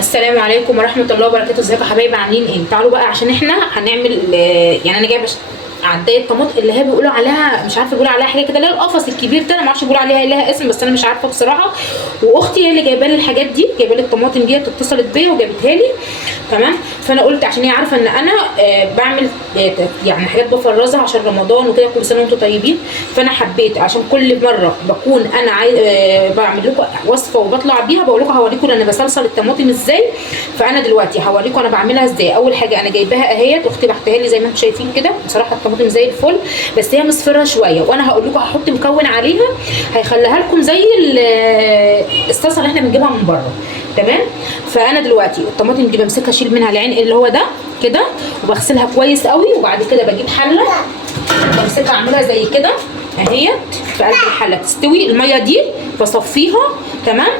السلام عليكم ورحمه الله وبركاته. ازيكم يا حبايبي، عاملين ايه؟ تعالوا بقى عشان احنا هنعمل يعني انا جايبه عدايه طماطم اللي هي بيقولوا عليها، مش عارفه بيقولوا عليها حاجه كده، اللي هي القفص الكبير ده، انا ما اعرفش بيقولوا عليها لها اسم بس انا مش عارفه بصراحه. واختي هي اللي جايبه لي الحاجات دي، جايبه لي الطماطم دي، اتصلت بيا وجابتها لي. تمام. فانا قلت عشان هي عارفه ان انا بعمل يعني حاجات بفرزها عشان رمضان وكده، كل سنه وانتم طيبين. فانا حبيت عشان كل مره بكون انا بعمل لكم وصفه وبطلع بيها، بقول لكم هوريكم انا بصلصل الطماطم ازاي. فانا دلوقتي هوريكم انا بعملها ازاي. اول حاجه انا جايباها اهيت، اختي بعتها لي زي ما انتم شايفين كده. بصراحه الطماطم زي الفل بس هي مصفره شويه، وانا هقول لكم هحط مكون عليها هيخليها لكم زي الصلصه اللي احنا بنجيبها من بره. تمام. فانا دلوقتي الطماطم دي بمسكها اشيل منها العين اللي هو ده كده، وبغسلها كويس قوي. وبعد كده بجيب حله بمسكها اعملها زي كده اهيت في قلب الحله تستوي الميه دي، بصفيها. تمام.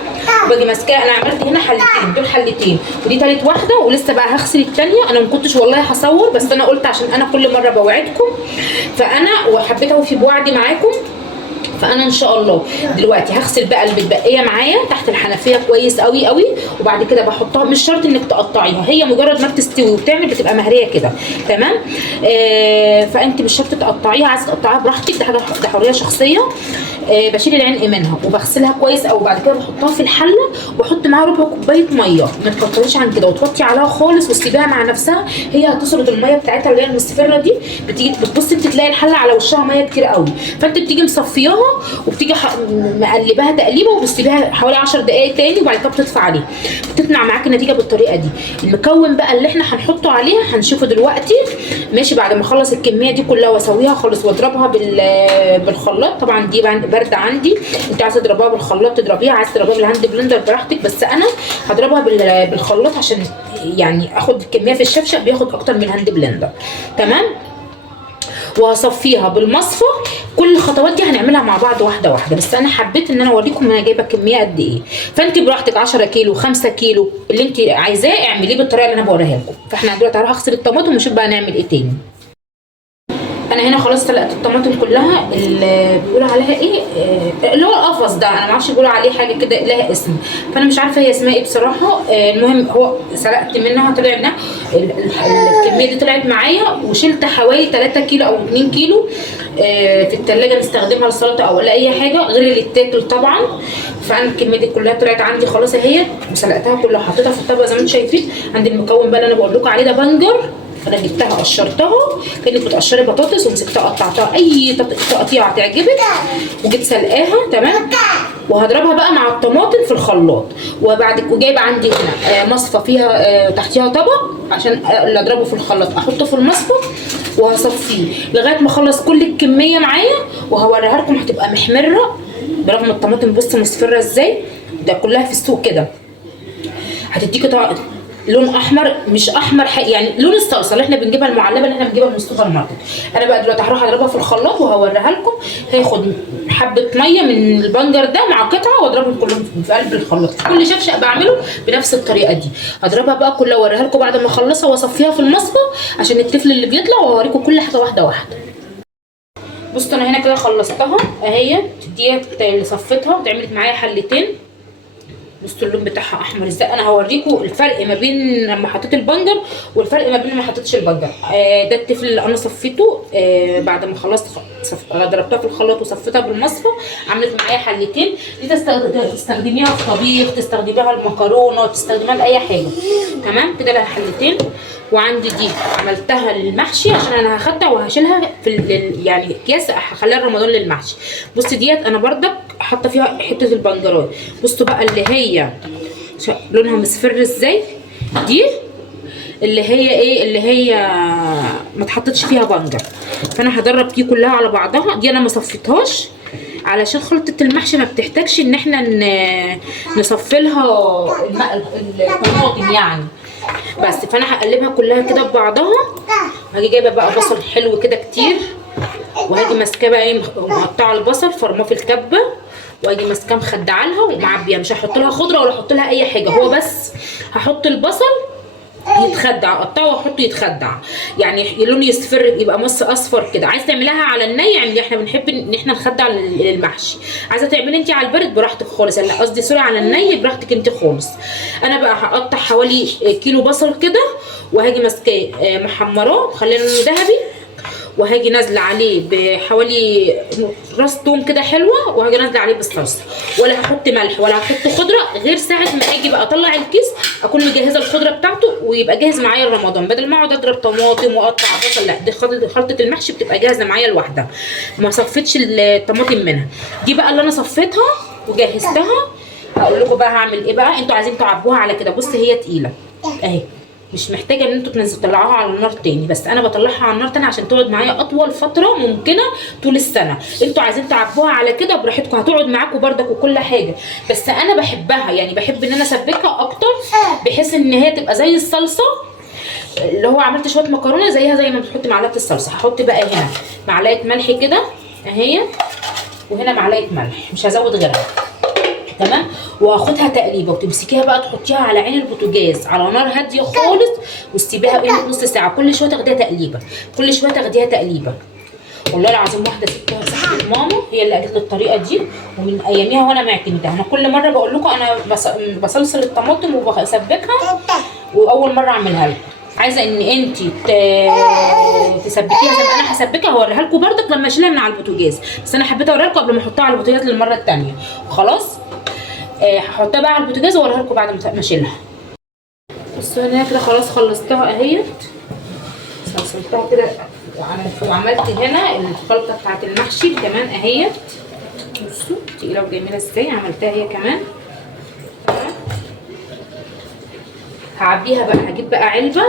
وباجي ماسكاها. انا عملت هنا حلتين، دول حلتين ودي تالت واحده، ولسه بقى هغسل الثانيه. انا ما كنتش والله هصور بس انا قلت عشان انا كل مره بوعدكم، فانا وحبيت اوفي بوعدي معاكم. فانا ان شاء الله دلوقتي هغسل بقى المتبقيه معايا تحت الحنفيه كويس قوي قوي. وبعد كده بحطها، مش شرط انك تقطعيها، هي مجرد ما بتستوي وبتعمل بتبقى مهريه كده. تمام. فانت مش شرط تقطعيها، عايزه تقطعيها براحتك، ده حاجه، ده حريه شخصيه. بشيل العلق منها وبغسلها كويس قوي. بعد كده بحطها في الحله وبحط معاها ربع كوبايه ميه، ما تكتريش عن كده، وتوطي عليها خالص وتسيبيها مع نفسها. هي هتسرد الميه بتاعتها اللي هي المصفره دي. بتيجي بتبصي انت تلاقي الحله على وشها ميه كتير قوي، فانت بتيجي مصفياها وبتيجي مقلباها تقليبه وبتسيبيها حوالي 10 دقائق تاني، وبعد كده بتطفي عليها. بتطلع معاكي النتيجه بالطريقه دي. المكون بقى اللي احنا هنحطه عليها هنشوفه دلوقتي. ماشي. بعد ما اخلص الكميه دي كلها واسويها خالص واضربها بالخلاط. طبعا دي بارده عندي، انت عايزه تضربها بالخلاط تضربيها، عايزه تضربها بالهاند بلندر براحتك، بس انا هضربها بالخلاط عشان يعني اخد الكميه في الشفشه بياخد اكتر من الهاند بلندر. تمام. وهصفيها بالمصفى. كل الخطوات دي هنعملها مع بعض واحده واحده، بس انا حبيت ان انا اوريكم انا جايبه كميه قد ايه. فانت براحتك 10 كيلو 5 كيلو اللي انت عايزاه اعمليه بالطريقه اللي انا بوريها لكم. فاحنا دلوقتي هروح اغسل الطماطم ونشوف بقى نعمل ايه تاني. انا هنا خلاص سلقت الطماطم كلها، اللي بيقولوا عليها ايه، اللي هو القفص ده، انا ما اعرفش بيقولوا عليه حاجه كده لها اسم، فانا مش عارفه هي اسمها ايه بصراحه. المهم هو سلقت منها طلع منها الكميه دي طلعت معايا، وشلت حوالي 3 كيلو او 2 كيلو في الثلاجه نستخدمها للسلطه او لاي حاجه غير اللي تاكل طبعا. فانا الكميه دي كلها طلعت عندي خلاص اهي، وسلقتها كلها حطيتها في الطبق زي ما انتم شايفين. عندي المكون بقى اللي انا بقول لكم عليه ده بنجر. انا جبتها قشرتها كانك بتقشري بطاطس، ومسكتها قطعتها اي تقطيعه تعجبك، وجيت سلقاها. تمام. وهضربها بقى مع الطماطم في الخلاط. وجايبه عندي هنا مصفى فيها تحتيها طبق عشان اللي اضربه في الخلاط احطه في المصفى وهصفيه لغايه ما اخلص كل الكميه معايا، وهوريها لكم هتبقى محمره برغم الطماطم. بص مصفره ازاي، ده كلها في السوق كده. هتديكي لون احمر، مش احمر يعني لون الصلصه اللي احنا بنجيبها المعلبه اللي احنا بنجيبها من السوبر ماركت. انا بقى دلوقتي هروح اضربها في الخلاط وهوريها لكم. هاخد حبه ميه من البنجر ده مع قطعه واضربهم كلهم في قلب الخلاط. كل شفشق بعمله بنفس الطريقه دي. هضربها بقى كلها واوريها لكم بعد ما اخلصها واصفيها في المصفى عشان التفل اللي بيطلع، واوريكم كل حاجه واحده واحده. بصوا انا هنا كده خلصتها اهي، ديت اللي صفيتها اتعملت معايا حلتين. بصوا اللون بتاعها احمر ازاي. انا هوريكم الفرق ما بين لما حطيت البنجر والفرق ما بين لما حطيتش البنجر. ده التفل اللي انا صفيته بعد ما خلصت ضربتها في الخلاط وصفيتها بالمصفى. عملت معايا حلتين. دي تستخدميها في طبيخ، تستخدميها المكرونه، تستخدميها لاي حاجه. تمام كده لها حلتين. وعندي دي عملتها للمحشي عشان انا هاخدها وهشيلها في يعني اكياس هخليها رمضان للمحشي. بصي ديت انا بردك حاطه فيها حته البنجرات. بصوا بقى اللي هي لونها مصفر ازاي، دي اللي هي ايه، اللي هي ما اتحطتش فيها بنجر. فانا هدرب دي كلها على بعضها. دي انا ما صفيتهاش علشان خلطه المحشي ما بتحتاجش ان احنا نصفي لها الطماطم يعني. بس فانا هقلبها كلها كده ببعضها. هاجي جايبه بقى بصل حلو كده كتير، وهاجي ماسكاه بقى ايه، مقطعه البصل فرماه في الكبه، واجي ماسكاه مخدعه لها ومعبيها. مش هحط لها خضره ولا احط لها اي حاجه، هو بس هحط البصل يتخدع، اقطعه واحطه يتخدع، يعني لونه يصفر يبقى مص اصفر كده. عايز تعملها على الني، يعني احنا بنحب ان احنا نخدع المحشي. عايزه تعملي انت على البارد براحتك خالص، لا قصدي سوري على الني براحتك انت خالص. انا بقى هقطع حوالي كيلو بصل كده، وهاجي ماسكاه محمراه خليه لونه ذهبي، وهاجي نازله عليه بحوالي راس توم كده حلوه، وهاجي نازله عليه بالصلصه. ولا هحط ملح ولا هحط خضره غير ساعه ما اجي بقى اطلع الكيس اكون مجهزه الخضره بتاعته ويبقى جاهز معايا لرمضان، بدل ما اقعد اضرب طماطم واقطع بصل. لا دي خلطه المحشي بتبقى جاهزه معايا لوحدها، ما صفيتش الطماطم منها. دي بقى اللي انا صفيتها وجهزتها. هقول لكم بقى هعمل ايه بقى. انتوا عايزين تعبوها على كده، بص هي تقيله اهي، مش محتاجه ان انتوا تطلعوها على النار تاني، بس انا بطلعها على النار تاني عشان تقعد معايا اطول فتره ممكنه طول السنه. انتوا عايزين تعبوها على كده براحتكم، هتقعد معاكم بردك وكل حاجه، بس انا بحبها يعني بحب ان انا اسبكها اكتر بحيث ان هي تبقى زي الصلصه. اللي هو عملت شويه مكرونه زيها زي ما بتحط معلقه الصلصه. هحط بقى هنا معلقه ملح كده اهي، وهنا معلقه ملح مش هزود غيرها، تمام. واخدها تقليبه وتمسكيها بقى تحطيها على عين البوتاجاز على نار هاديه خالص، وتسيبيها قيمه نص ساعه، كل شويه تاخديها تقليبه، كل شويه تاخديها تقليبه. والله العظيم واحده ستها صاحبه ماما هي اللي قالت لي الطريقه دي، ومن اياميها وانا معتمدها. انا كل مره بقول لكم انا بصلصل الطماطم وبسبكها، واول مره اعملها لكم. عايزه ان انت تسبكيها زي ما انا هسبكها، هوريها لكم بردك لما اشيلها من على البوتاجاز، بس انا حبيت اوريها لكم قبل ما احطها على البوتاجاز للمره الثانيه. وخلاص هحطها بقى على البوتاجاز واوريها لكم بعد ما اشيلها. بصوا هنا كده خلاص خلصتها اهيت، صلصلتها كده وعملت هنا الخلطه بتاعت المحشي كمان اهيت. بصوا تقيله وجميله ازاي، عملتها هي كمان. هعبيها بقى، هجيب بقى علبه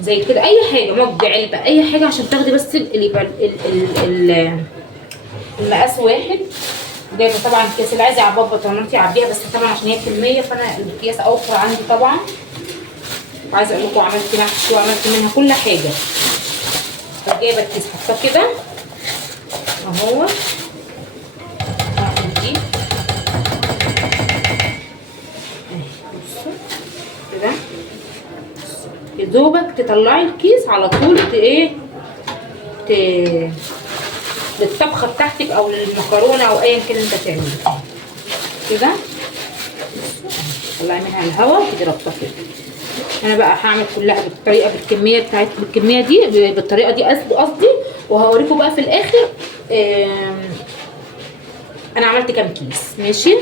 زي كده، اي حاجه، مج، علبه، اي حاجه عشان تاخدي بس المقاس واحد. جايبه طبعا الكيس اللي عايزه يعبيها بطرمانتي يعبيها، بس طبعا عشان هي كميه فانا الكيس اوفر عندي طبعا. وعايزه اقول لكم عملت محشي وعملت منها كل حاجه. فجايبه الكيس حطاه كده اهو، هاخد دي بصوا كده يا دوبك تطلعي الكيس على طول للطبخه بتاعتك او للمكرونه او ايا كان انت تعمليه كده. طلعي منها الهواء وتيجي ربطها كده. انا بقى هعمل كلها بالطريقه بالكميه بتاعت بالكميه دي بالطريقه دي قصدي، وهوريكم بقى في الاخر انا عملت كام كيس. ماشي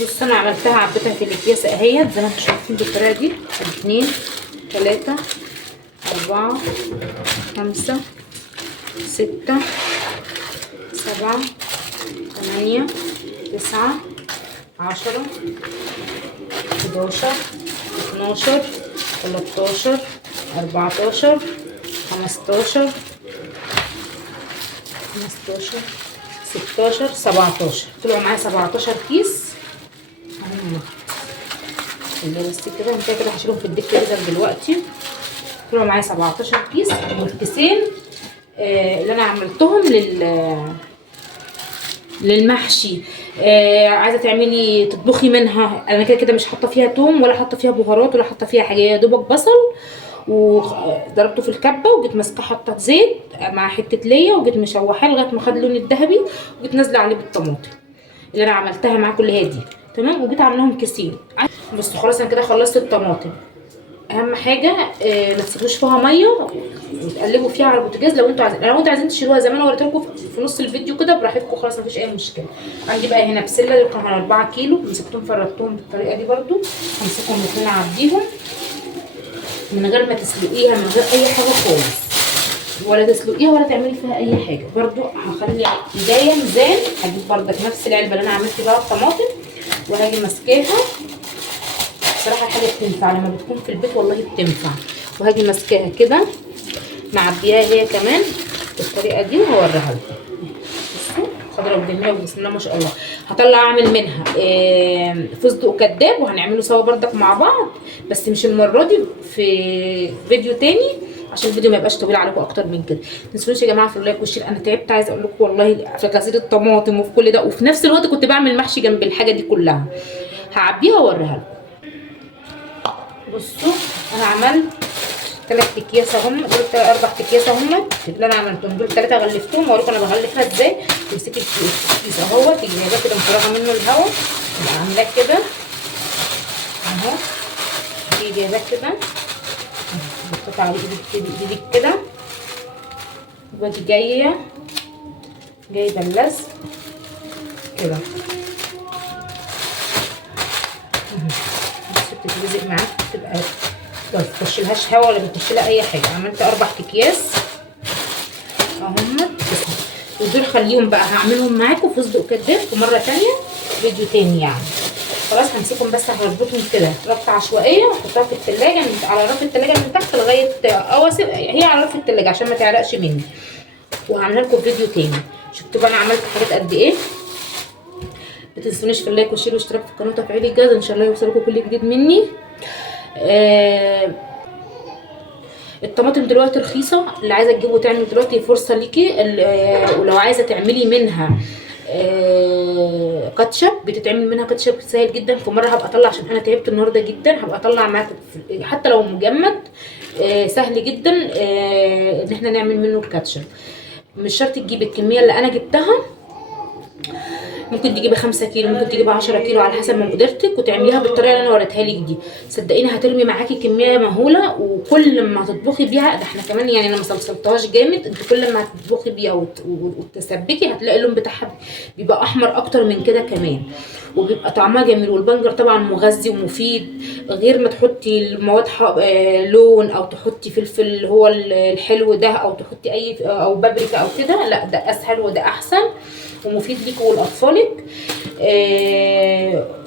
بص انا عملتها عبيتها في الاكياس اهيت زي ما انتم شايفين بالطريقه دي. 2 3 4 5 6 7 8 9 10 11 12 13 14 15 16 17. طلعوا معايا 17 كيس اهم اللي بس كده. انت كده هشيلهم في الديك كده دلوقتي. طلعوا معايا 17 كيس، والكيسين اللي انا عملتهم للمحشي. عايزه تعملي تطبخي منها، انا كده كده مش حاطه فيها توم ولا حاطه فيها بهارات ولا حاطه فيها حاجه، يا دوبك بصل وضربته في الكبه وجيت ماسكه حاطه زيت مع حته ليا وجيت مشوحاه لغايه ما خد اللون الذهبي، وجيت نازله عليه بالطماطم اللي انا عملتها معاه كلها دي تمام. وجيت عاملاهم كيسين. بس خلاص انا كده خلصت الطماطم. اهم حاجه ما تسيبوش فيها ميه وتقلبوا فيها على البوتاجاز. لو انتوا عايزين تشيلوها زي ما انا وريت لكم في نص الفيديو كده براحتكم خلاص مفيش اي مشكله. عندي بقى هنا بسله دول كانوا 4 كيلو، مسكتهم فردتهم بالطريقه دي برده. همسكهم الاثنين اعديهم من غير ما تسلقيها، من غير اي حاجه خالص، ولا تسلقيها ولا تعملي فيها اي حاجه. برده هخلي ايديا ميزان، هجيب بردك نفس العلبه اللي انا عملت بيها الطماطم وهاجي ماسكاها. بصراحه الحاجه بتنفع لما بتكون في البيت والله بتنفع. وهاجي ماسكاها كده معبياها هي كمان بالطريقه دي وهوريها لكم. بصوا خضره وجميله وبسم الله ما شاء الله. هطلع اعمل منها فستق كداب وهنعمله سوا بردك مع بعض، بس مش المره دي، في فيديو تاني عشان الفيديو ما يبقاش طويل عليكم اكتر من كده. ما تنسونيش يا جماعه في اللايك والشير. انا تعبت عايزه اقول لكم والله في غسيل الطماطم وفي كل ده، وفي نفس الوقت كنت بعمل محشي جنب الحاجه دي كلها. هعبيها واوريها لكم. بصوا انا عملت 3 اكياس اهم، دول 4 اكياس اهم اللي انا عملتهم، دول 3 غلفتهم. واوريكم انا بغلفها ازاي. تمسكي الكيس اهو، تيجي جايباه كده مفرغه منه الهواء، عاملاه كده اهو، تيجي جايباه كده بتحط عليه ايدك كده، واجي جايبه اللزق كده بس بتتلزق معاك، تبقى ما بتخشلهاش هوا ولا بتخشلها اي حاجه. عملت 4 اكياس اهم، ودول خليهم بقى هعملهم معاكم في صدق كداب في مره ثانيه، فيديو تاني يعني. خلاص همسكهم بس هربطهم كده ربطه عشوائيه واحطها في التلاجة على رف التلاجة من تحت لغايه هي على رف التلاجة عشان ما تعرقش مني، وهعملها لكم فيديو تاني. شفتوا بقى انا عملت حاجات قد ايه. ما تنسونيش في اللايك والشير والاشتراك في القناه وتفعيل الجرس، ان شاء الله يوصلكم كل جديد مني. الطماطم دلوقتي رخيصه، اللي عايزه تجيبه تعمل دلوقتي فرصه ليكي. ولو عايزه تعملي منها كاتشب، بتتعمل منها كاتشب سهل جدا. في مره هبقى اطلع عشان انا تعبت النهارده جدا، هبقى اطلع معاكم حتى لو مجمد سهل جدا ان احنا نعمل منه الكاتشب. مش شرط تجيبي الكميه اللي انا جبتها، ممكن تجيبي 5 كيلو، ممكن تجيبي 10 كيلو على حسب ما مقدرتك، وتعمليها بالطريقه اللي انا وريتها لك دي. صدقيني هترمي معاكي كميه مهوله، وكل ما هتطبخي بيها، ده احنا كمان يعني انا ما صلصلتهاش جامد، انت كل ما هتطبخي بيها وتسبكي هتلاقي اللون بتاعها بيبقى احمر اكتر من كده كمان، وبيبقى طعمها جميل. والبنجر طبعا مغذي ومفيد، غير ما تحطي المواد لون او تحطي فلفل اللي هو الحلو ده، او تحطي اي او بابريكا او كده، لا ده اسهل وده احسن ومفيد ليكوا ولاطفالك.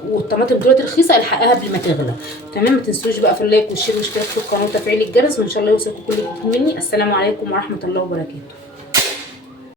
والطماطم دلوقتي رخيصه، الحقها قبل ما تغلى. تمام. ما تنسوش بقى في اللايك والشير والاشتراك في القناه وتفعيل الجرس، وان شاء الله يوصلكم كل جديد مني. السلام عليكم ورحمه الله وبركاته.